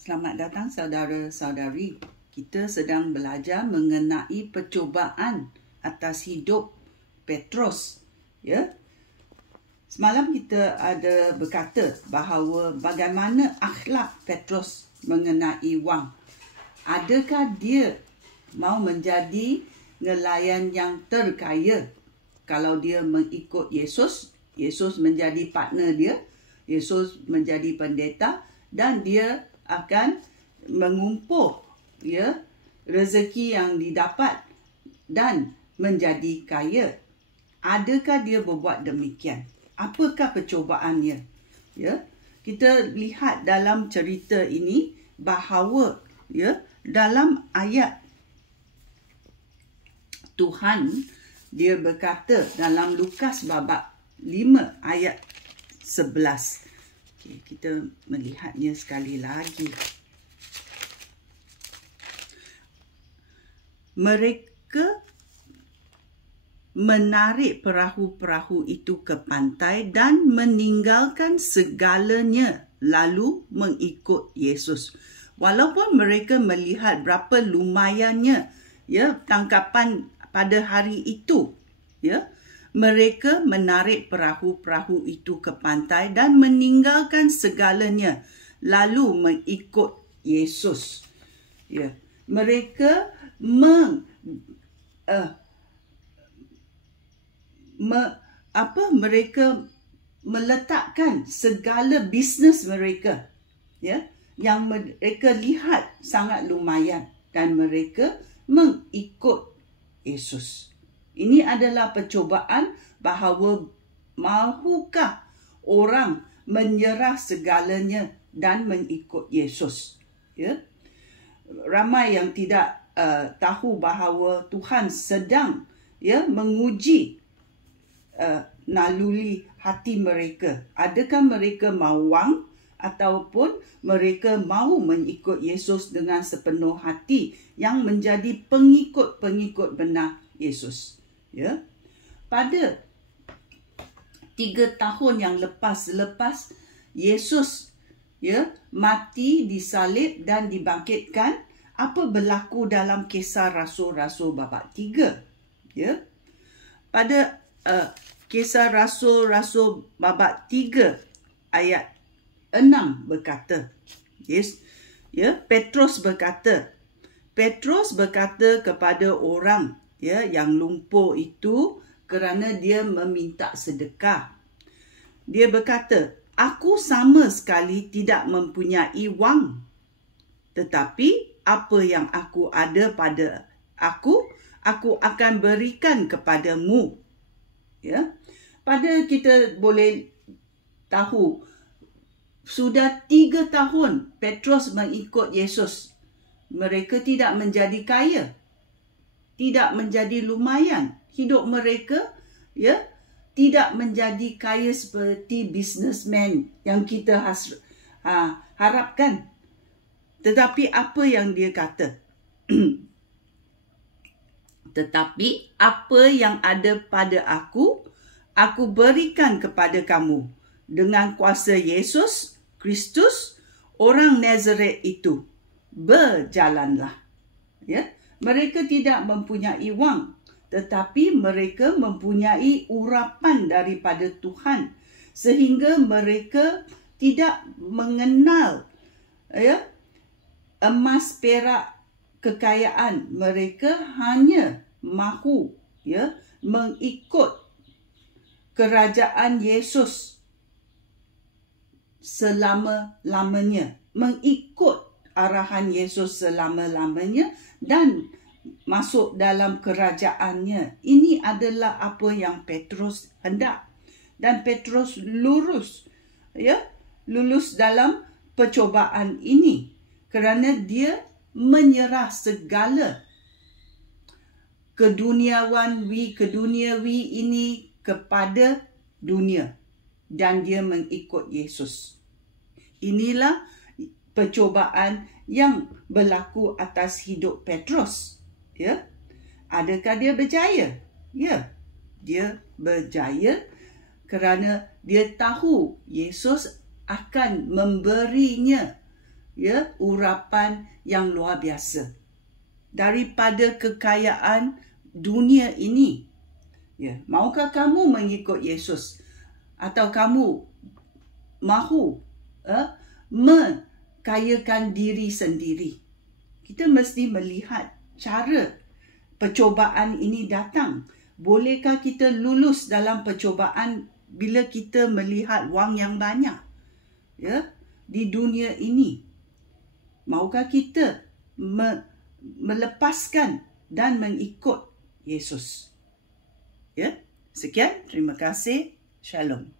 Selamat datang saudara-saudari. Kita sedang belajar mengenai percubaan atas hidup Petrus. Ya. Semalam kita ada berkata bahawa bagaimana akhlak Petrus mengenai wang. Adakah dia mau menjadi nelayan yang terkaya kalau dia mengikut Yesus? Yesus menjadi partner dia. Yesus menjadi pendeta dan dia akan mengumpul rezeki yang didapat dan menjadi kaya. Adakah dia berbuat demikian? Apakah percubaannya? Kita lihat dalam cerita ini bahawa dalam ayat Tuhan dia berkata dalam Lukas babak 5 ayat 11. Kita melihatnya sekali lagi. Mereka menarik perahu-perahu itu ke pantai dan meninggalkan segalanya lalu mengikut Yesus. Walaupun mereka melihat berapa lumayannya tangkapan pada hari itu, mereka menarik perahu-perahu itu ke pantai dan meninggalkan segalanya lalu mengikut Yesus. Mereka mereka meletakkan segala bisnes mereka yang mereka lihat sangat lumayan dan mereka mengikut Yesus. Ini adalah percubaan bahawa mahukah orang menyerah segalanya dan mengikut Yesus. Ramai yang tidak tahu bahawa Tuhan sedang menguji naluri hati mereka. Adakah mereka mahu wang ataupun mereka mahu mengikut Yesus dengan sepenuh hati yang menjadi pengikut-pengikut benar Yesus. Pada 3 tahun yang lepas Yesus mati, disalib dan dibangkitkan, apa berlaku dalam Kisah Rasul-Rasul babak 3? Pada Kisah Rasul-Rasul babak 3 ayat 6 berkata, Petrus berkata kepada orang yang lumpuh itu kerana dia meminta sedekah. Dia berkata, aku sama sekali tidak mempunyai wang. Tetapi apa yang aku ada pada aku akan berikan kepadamu. Pada kita boleh tahu, sudah 3 tahun Petrus mengikut Yesus. Mereka tidak menjadi kaya. Tidak menjadi lumayan. Hidup mereka tidak menjadi kaya seperti businessman yang kita harapkan. Tetapi apa yang dia kata? Tetapi apa yang ada pada aku berikan kepada kamu. Dengan kuasa Yesus Kristus, orang Nazaret itu, berjalanlah. Mereka tidak mempunyai wang, tetapi mereka mempunyai urapan daripada Tuhan, sehingga mereka tidak mengenal emas, perak, kekayaan. Mereka hanya mahu mengikut kerajaan Yesus selama-lamanya, mengikut arahan Yesus selama-lamanya dan masuk dalam kerajaannya. Ini adalah apa yang Petrus hendak. Dan Petrus lulus dalam percubaan ini kerana dia menyerah segala keduniawi ini kepada dunia dan dia mengikut Yesus. Inilah percubaan yang berlaku atas hidup Petrus. Adakah dia berjaya? Dia berjaya kerana dia tahu Yesus akan memberinya ya, urapan yang luar biasa daripada kekayaan dunia ini. Ya, maukah kamu mengikut Yesus atau kamu mahu mengkayakan diri sendiri? Kita mesti melihat cara percobaan ini datang. Bolehkah kita lulus dalam percobaan bila kita melihat wang yang banyak, ya, di dunia ini? Maukah kita melepaskan dan mengikut Yesus? Ya, sekian. Terima kasih. Shalom.